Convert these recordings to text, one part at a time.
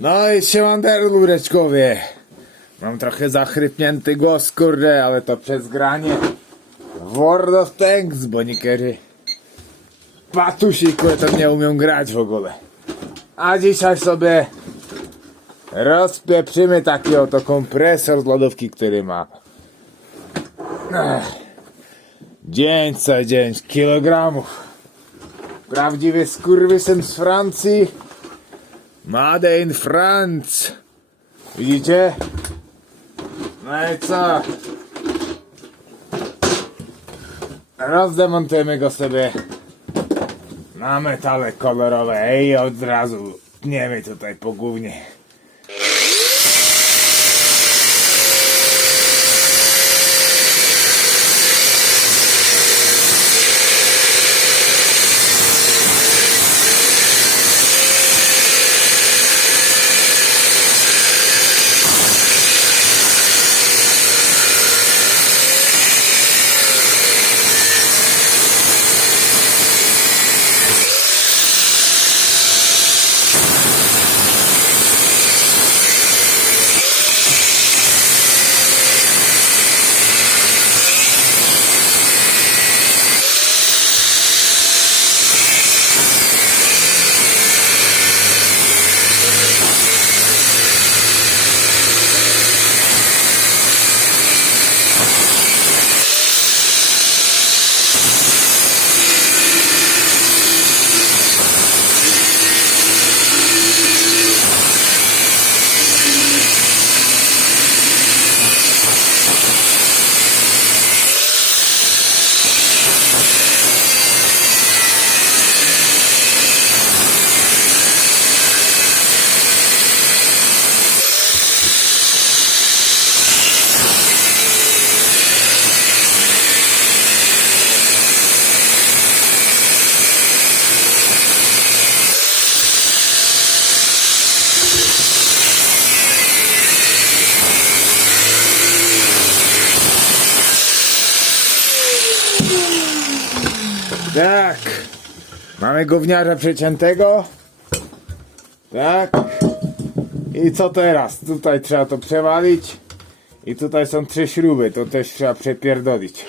No i siemanderu lureczkowie. Mam trochę zachrypnięty głos, kurde, ale to przez granie World of Tanks, bo niekiedy patusi, kurde, to nie umią grać w ogóle. A dzisiaj sobie rozpieprzymy taki oto kompresor z lodówki, który ma Ech, 909 kilogramów. Prawdziwy skurwysyn z Francji. Made in France. Widzicie? No i co? Rozdemontujemy go sobie na metale kolorowe i od razu tniemy tutaj po głównie. Tak. Mamy gówniarza przeciętego. Tak. I co teraz? Tutaj trzeba to przewalić. I tutaj są trzy śruby, to też trzeba przepierdolić.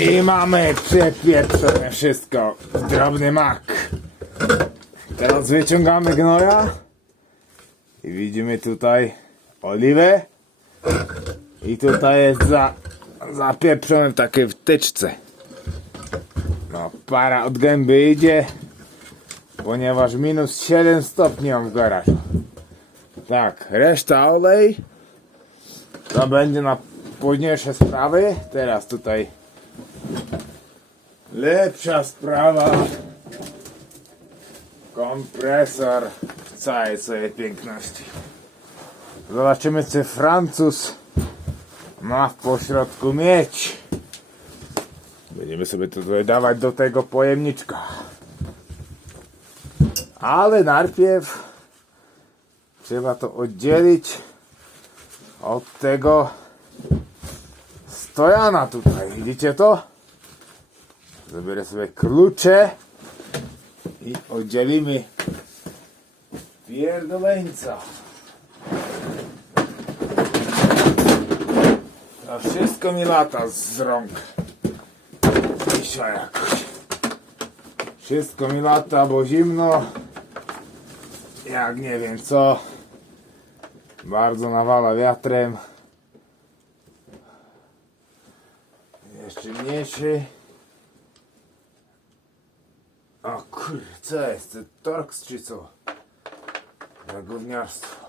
I mamy przepieprzone wszystko drobny mak. Teraz wyciągamy gnoja. I widzimy tutaj oliwę. I tutaj jest za, zapieprzone w takiej wtyczce. No, para od gęby idzie, ponieważ minus 7 stopni mam w garażu. Tak, reszta olej. To będzie na późniejsze sprawy. Teraz tutaj lepsza sprawa. Kompresor w całej swojej piękności. Zobaczymy, czy Francuz ma w pośrodku mieć. Będziemy sobie to tutaj dawać do tego pojemniczka. Ale najpierw trzeba to oddzielić od tego stojana tutaj. Widzicie to? Zabiorę sobie klucze i oddzielimy pierdoleńca. To wszystko mi lata z rąk. Dzisiaj jakoś. Wszystko mi lata, bo zimno. Jak nie wiem co. Bardzo nawala wiatrem. Jeszcze mniejszy. O kur, co jest? To Torx czy co? Na gówniarstwo.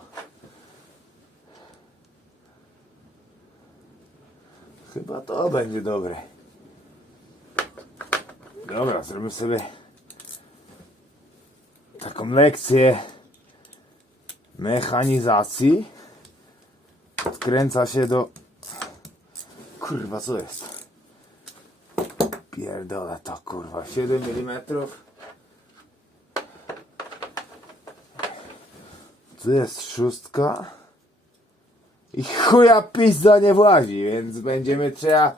Chyba to będzie dobre. Dobra, zrobimy sobie taką lekcję mechanizacji. Odkręca się do... Kurwa, co jest? Pierdolę to, kurwa. 7 mm. Tu jest szóstka. I chuja pizza nie włazi, więc będziemy trzeba...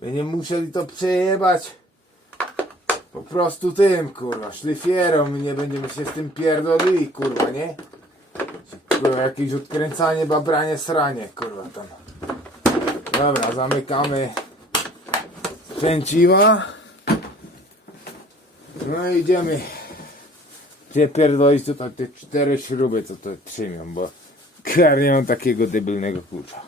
Będziemy musieli to przejebać po prostu tym, kurwa, szlifierą. Nie będziemy się z tym pierdolili, kurwa, nie? Kurwa, jakieś odkręcanie, babranie, sranie, kurwa, tam. Dobra, zamykamy sprzęciła. No idziemy przepierdolić tutaj te cztery śruby, co to trzymią, bo kar nie mam takiego debylnego klucza.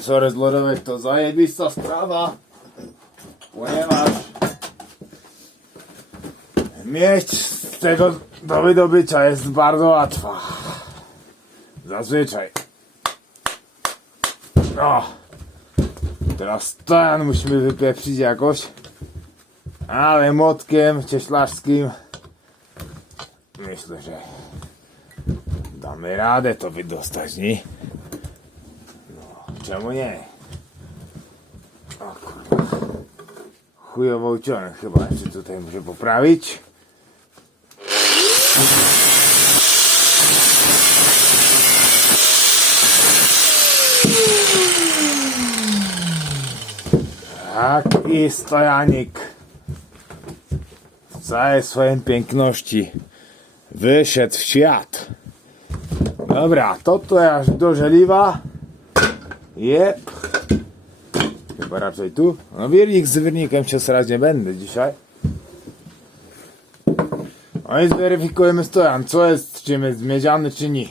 Kompresory zlorowe to zajebista sprawa, ponieważ mieć z tego do wydobycia jest bardzo łatwa. Zazwyczaj. O! Teraz ten musimy wypieprzyć jakoś. Ale młotkiem cieślarskim myślę, że damy radę to wydostać, nie? Czemu nie? O kurwa. Chujowo uciąłem chyba. Czy tutaj muszę poprawić? Tak i stojanik w całej swojej piękności wyszedł w świat. Dobra, to tu aż do żeliwa. Jep. Chyba raczej tu. No wiernik z wiernikiem się srać nie będę dzisiaj. No i zweryfikujemy stojan, co jest, czym jest miedziany, czy nie.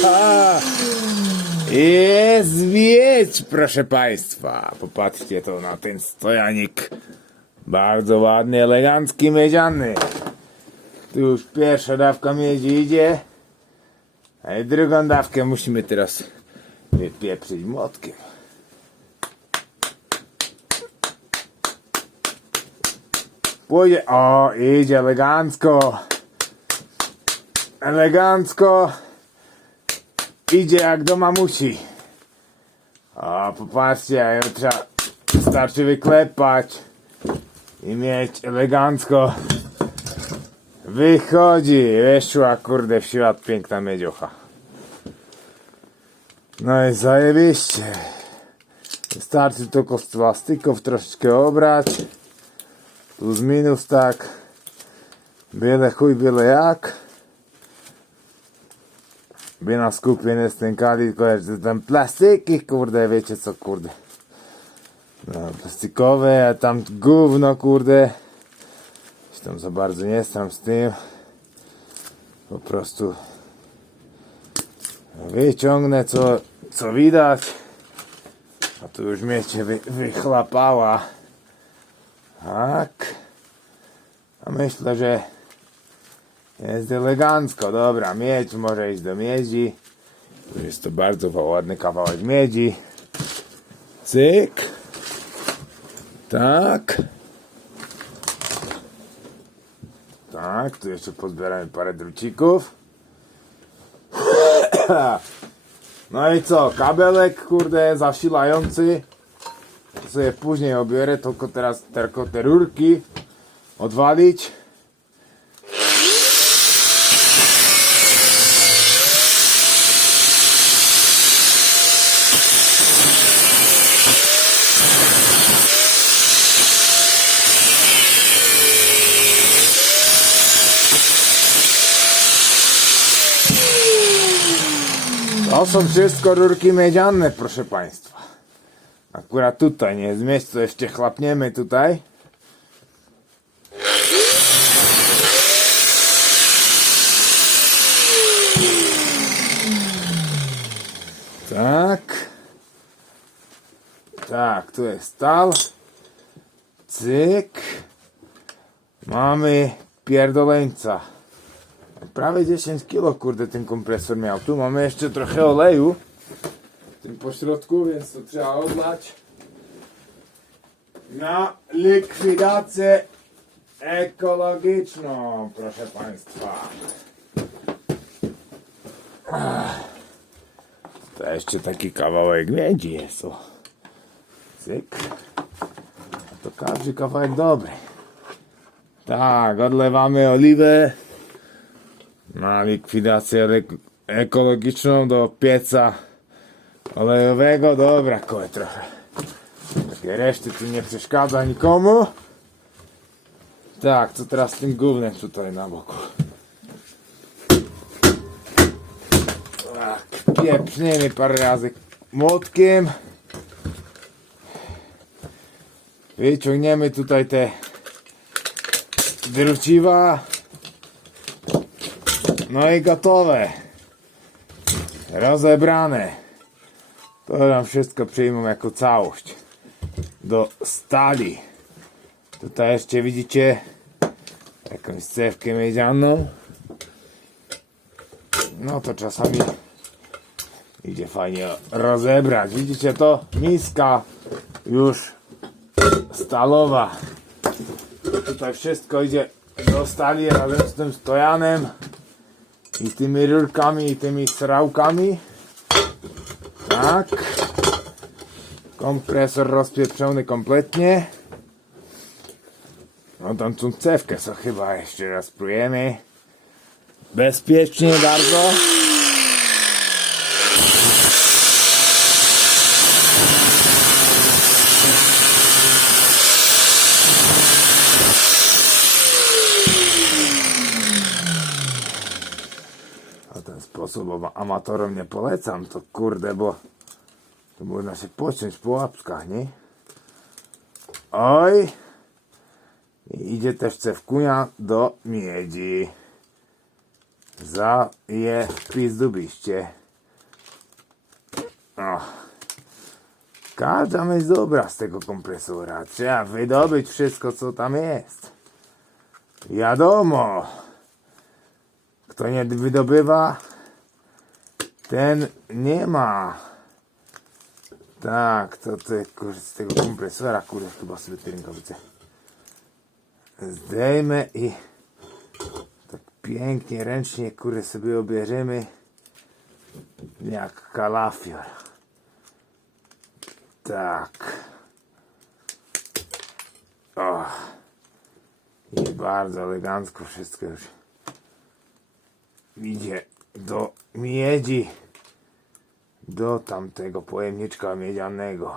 Jest mieć, proszę Państwa. Popatrzcie to na ten stojanik. Bardzo ładny, elegancki, miedziany. Tu już pierwsza dawka miedzi idzie. A drugą dawkę musimy teraz wypieprzyć młotkiem. Pójdzie, o, idzie elegancko. Elegancko. Idzie jak do mamusi. O, popatrzcie, ją trzeba, wystarczy wyklepać i mieć elegancko. Wychodzi, weszła kurde w świat piękna miedziocha. No i zajebiście. Wystarczy tylko z plastików troszeczkę obrać. Plus minus tak. Byle chuj, byle jak. By na skupie nie stękali, że tam plastiki, kurde, wiecie co, kurde. No, plastikowe, a tam gówno, kurde. Się tam za bardzo nie stram z tym. Po prostu wyciągnę co, co widać. A tu już mieć się wy, wychlapała. Tak. A myślę, że jest elegancko. Dobra, miedź może iść do miedzi. Jest to bardzo ładny kawałek miedzi. Cyk. Tak. Tak, tu jeszcze pozbieramy parę drucików. No i co, kabelek, kurde, zasilający. Sobie później obiorę, tylko teraz tylko te rurki odwalić. To są wszystko rurki miedziane, proszę Państwa. Akurat tutaj nie jest miejsce, jeszcze chlapniemy tutaj. Tak. Tak, tu jest stal. Cyk. Mamy pierdoleńca. Prawie 10 kg, kurde, ten kompresor miał. Tu mamy jeszcze trochę oleju w tym pośrodku, więc to trzeba odlać na likwidację ekologiczną, proszę Państwa. To jeszcze taki kawałek miedzi jest. Cyk. To każdy kawałek dobry. Tak, odlewamy oliwę na likwidację ek- ekologiczną do pieca olejowego. Dobra, koło trochę. Takie reszty tu nie przeszkadza nikomu. Tak, co teraz z tym gównem tutaj na boku? Tak, pieprzniemy parę razy młotkiem. Wyciągniemy tutaj te druciwa. No i gotowe. Rozebrane. To nam wszystko przyjmą jako całość. Do stali. Tutaj jeszcze widzicie jakąś cewkę miedzianą. No to czasami idzie fajnie rozebrać. Widzicie to? Miska już stalowa. Tutaj wszystko idzie do stali razem z tym stojanem i tymi rurkami i tymi srałkami. Tak. Kompresor rozpieprzony kompletnie. No tą tą cewkę co chyba jeszcze raz spróbujemy. Bezpiecznie bardzo. A ten sposób ama- amatorom nie polecam, to kurde, bo to można się pociąć po łapskach, nie? Oj! I idzie też cewkunia do miedzi. Za je wpis dubiście. O. Każda myśl dobra z tego kompresora. Trzeba wydobyć wszystko, co tam jest. Wiadomo. Kto nie wydobywa, ten nie ma. Tak, to ty kurde, z tego kompresora, kurde, chyba sobie te rękawice zdejmę i tak pięknie, ręcznie, kurde, sobie obierzemy jak kalafior. Tak. O. I bardzo elegancko wszystko już idzie miedzi, do tamtego pojemniczka miedzianego.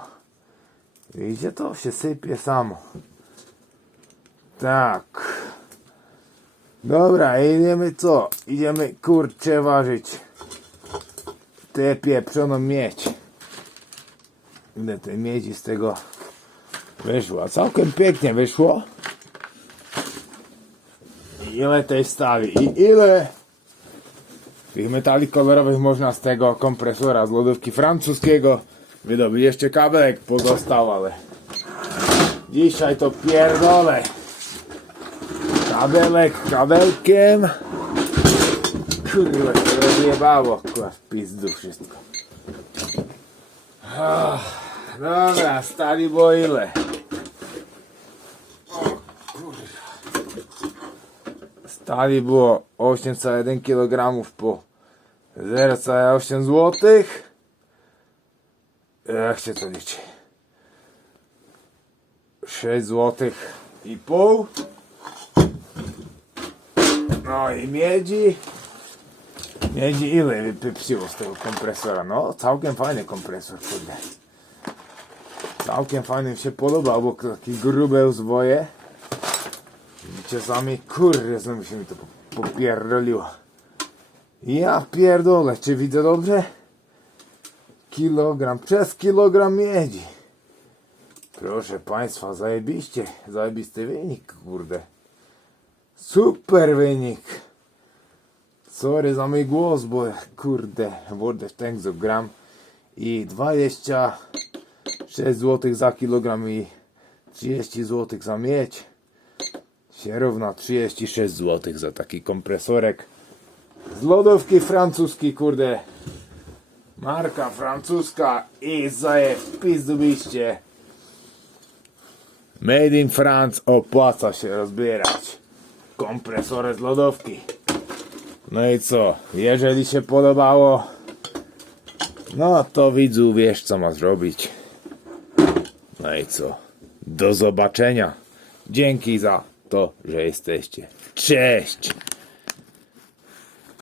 Widzicie, to się sypie samo. Tak. Dobra, idziemy co? Idziemy kurczę ważyć tę pieprzoną miedź. Ile miedzi z tego Wyszło, całkiem pięknie wyszło. Ile tej stali i ile tych metali kolorowych można z tego kompresora z lodówki francuskiego wydobyć. Jeszcze kabelek pozostał, ale dzisiaj to pierdolę. Kabelek kabelkiem. Kurwa, się rozjebało, kurwa, w pizdu wszystko. Ah, Dobra, stali było ile? O kurwa. Stali było 8,1 kg po 0,8 zł. Jak się to liczy? 6 zł i pół. No i miedzi. Miedzi ile wypypsiło z tego kompresora? No, całkiem fajny kompresor, kurde. Całkiem fajny mi się podobał, bo takie grube uzwoje. Czasami, kurde, znowu się mi to po- popierdoliło. Ja pierdolę, czy widzę dobrze? Kilogram, przez kilogram miedzi. Proszę Państwa, zajebiście, zajebisty wynik, kurde. Super wynik. Sorry za mój głos, bo kurde, wodę w tęgzu gram i 26 zł za kilogram i 30 zł za miedź się równa 36 zł za taki kompresorek z lodówki francuski, kurde marka francuska i zaje w pizdu biście Made in France opłaca się rozbierać kompresory z lodówki no i co? Jeżeli się podobało, no to widzu wiesz co ma zrobić. No i co? Do zobaczenia. Dzięki za to, że jesteście. Cześć!